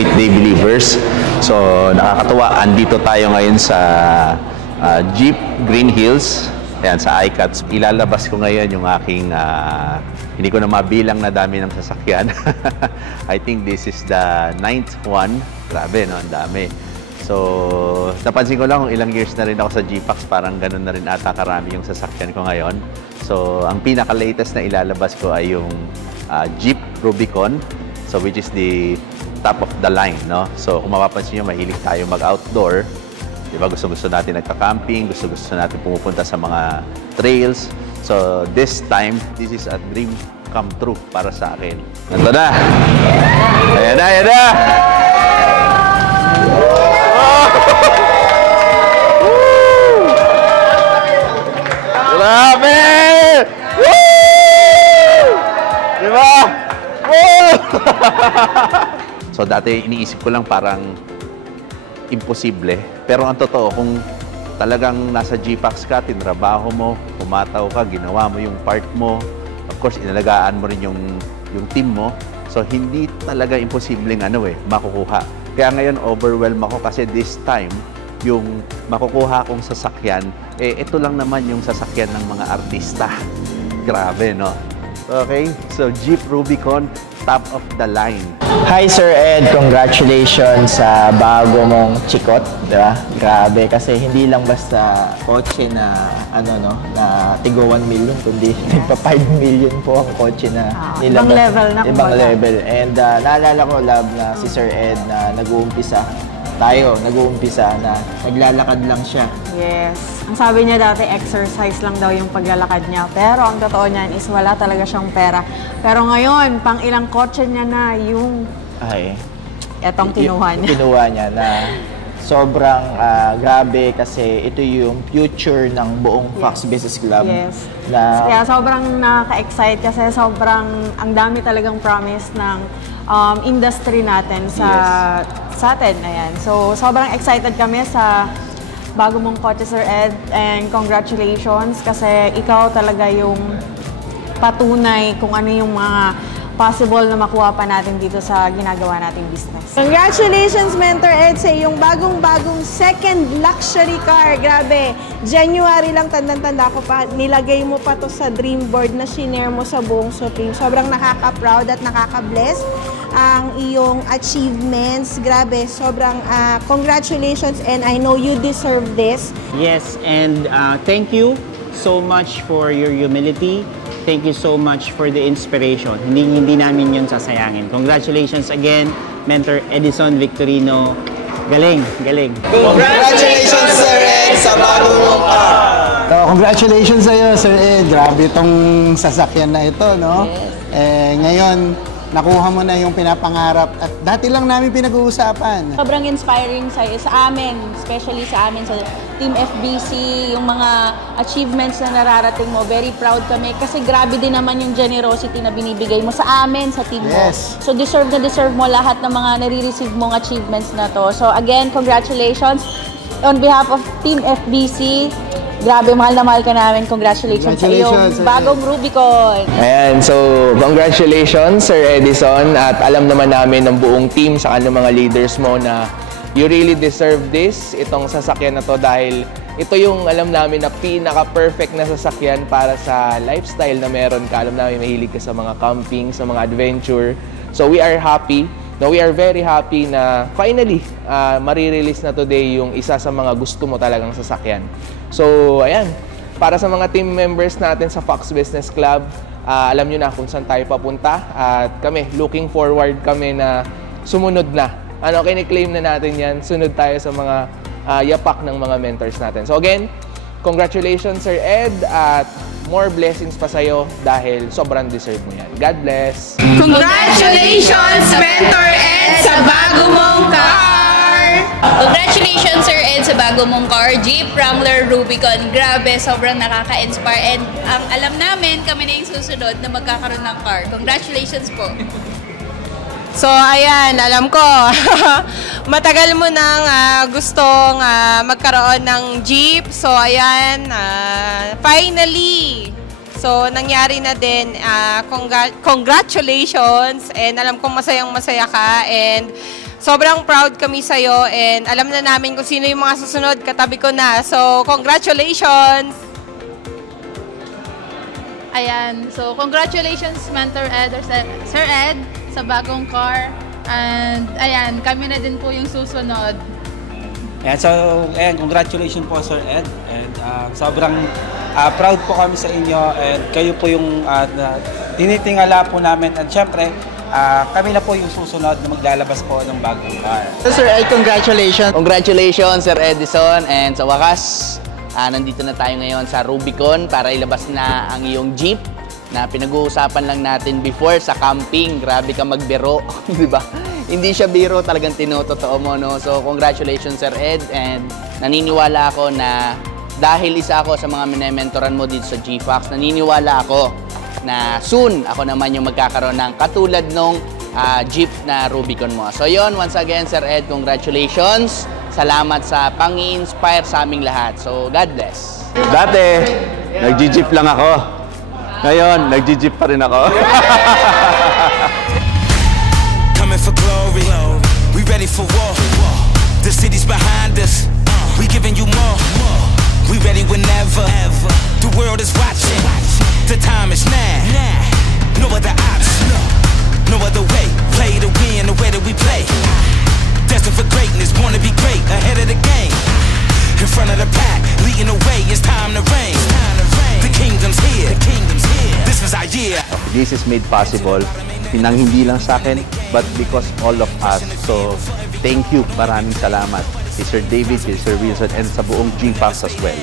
Great Day Believers. So nakakatuwa, andito tayo ngayon sa Jeep Green Hills. Ayan, sa iCats. Ilalabas ko ngayon yung aking, hindi ko na mabilang na dami ng sasakyan. I think this is the 9th one. Grabe, no? Ang dami. So, napansin ko lang kung ilang years na rin ako sa GPAX, parang ganun na rin ata karami yung sasakyan ko ngayon. So, ang pinaka-latest na ilalabas ko ay yung Jeep Rubicon. So, which is the top of the line, no? So, kung mapapansin nyo, mahilig tayo mag-outdoor. Diba, gusto-gusto natin nagka-camping, gusto-gusto natin pumupunta sa mga trails. So, this time, this is a dream come true para sa akin. Ito na! Ayan na, ayan na! Grabe! Diba? So, dati iniisip ko lang parang imposible. Pero ang totoo, kung talagang nasa GPAX ka, tinrabaho mo, pumataw ka, ginawa mo yung part mo, of course, inalagaan mo rin yung team mo. So, hindi talaga imposibleng makukuha. Kaya ngayon, overwhelmed ako kasi this time, yung makukuha kong sasakyan, ito lang naman yung sasakyan ng mga artista. Grabe, no? Okay, so Jeep Rubicon, top of the line. Hi Sir Ed, congratulations sa bago mong chikot, di ba? Grabe, kasi hindi lang basta kotse na na tigo 1 million, kundi nagpa 5 million po ang kotse na nilabas. Ibang level na ibang level. And naalala ko, love, na si Sir Ed na nag-uumpisa na naglalakad lang siya. Yes. Ang sabi niya dati, exercise lang daw yung paglalakad niya. Pero ang totoo niyan is wala talaga siyang pera. Pero ngayon, pang ilang kotse niya na yung etong kinuha niya. Kinuha niya na sobrang grabe kasi ito yung future ng buong Fox Business Club. Yes. Na, kaya sobrang nakaka-excite kasi sobrang ang dami talagang promise ng industry natin sa atin. Ayan. So, sobrang excited kami sa bago mong kotse, Sir Ed. And congratulations kasi ikaw talaga yung patunay kung ano yung mga possible na makuha pa natin dito sa ginagawa nating business. Congratulations, Mentor Ed, sa iyong bagong-bagong second luxury car. Grabe, January lang, tandang-tanda ko pa, nilagay mo pa to sa dream board na shinare mo sa buong Supreme. Sobrang nakaka-proud at nakaka-bless ang iyong achievements. Grabe, sobrang congratulations, and I know you deserve this. Yes, and thank you so much for your humility. Thank you so much for the inspiration. Hindi namin yun sasayangin. Congratulations again, Mentor Edison Victorino. Galing, galing. congratulations, Sir Ed, sa bago mong car! Congratulations sa iyo, Sir Ed. Grabe itong sasakyan na ito, no? Yes. Ngayon, nakuha mo na yung pinapangarap at dati lang namin pinag-uusapan. Sobrang inspiring sa amin, especially sa amin sa Team FBC, yung mga achievements na nararating mo. Very proud kami kasi grabe din naman yung generosity na binibigay mo sa amin, sa team mo. Yes. So deserve mo lahat ng mga nare-receive mong achievements na to. So again, congratulations on behalf of Team FBC. Grabe, mahal na mahal ka namin. Congratulations sa iyong bagong Rubicon. Ayan, so congratulations, Sir Edison. At alam naman namin ng buong team sa kanong mga leaders mo na you really deserve this, itong sasakyan na to, dahil ito yung alam namin na pinaka-perfect na sasakyan para sa lifestyle na meron ka. Alam namin mahilig ka sa mga camping, sa mga adventure. So we are happy. No, we are very happy na finally, marirelease na today yung isa sa mga gusto mo talagang sasakyan. So, ayan, para sa mga team members natin sa Fox Business Club, alam nyo na kung saan tayo papunta. At kami, looking forward kami na sumunod na. Kini-claim na natin yan. Sunod tayo sa mga yapak ng mga mentors natin. So again, congratulations, Sir Ed, at more blessings pa sa'yo dahil sobrang deserve mo yan. God bless! Congratulations, Mentor Ed, sa bago mong car! Congratulations, Sir Ed, sa bago mong car, Jeep Wrangler Rubicon. Grabe, sobrang nakaka-inspire. And ang alam namin, kami na yung susunod na magkakaroon ng car. Congratulations po! So, ayan, alam ko, matagal mo nang gustong magkaroon ng Jeep. So, ayan, finally, so, nangyari na din. Congratulations, and alam kong masayang-masaya ka, and sobrang proud kami sa'yo and alam na namin kung sino yung mga susunod, katabi ko na. So, congratulations! Ayan, so congratulations Mentor Ed or Sir Ed sa bagong car. And ayan, kami na din po yung susunod. Ayan, so ayan, congratulations po Sir Ed. And sobrang proud po kami sa inyo and kayo po yung tinitingala po namin. And syempre, kami na po yung susunod na maglalabas po ng bagong car. So Sir Ed, congratulations! Congratulations Sir Edison, and sa wakas, nandito na tayo ngayon sa Rubicon para ilabas na ang iyong Jeep na pinag-uusapan lang natin before sa camping. Grabe ka magbiro, di ba? Hindi siya biro, talagang tinototoo mo, no? So, congratulations, Sir Ed. And naniniwala ako na dahil isa ako sa mga minementoran mo dito sa GFAX, naniniwala ako na soon ako naman yung magkakaroon ng katulad nung Jeep na Rubicon mo. So, yon, once again, Sir Ed, congratulations. Salamat sa pang-inspire sa aming lahat. So, God bless. Dati, nag-jeep lang ako. Ngayon, nag-jeep pa rin ako. Coming for glory, we ready for war. The city's behind us, we giving you more. We ready whenever, the world is watching. The time is now, no other option, no other way. Play to win the way that we play. Destined for greatness, born to be great, ahead of the game. In front of the pack, leading the way, it's time to reign. The kingdom's here, this is our year. This is made possible, hindi lang sa akin, but because all of us. So, thank you, maraming salamat. Si Sir David, si Sir Wilson, and sa buong GFAX as well.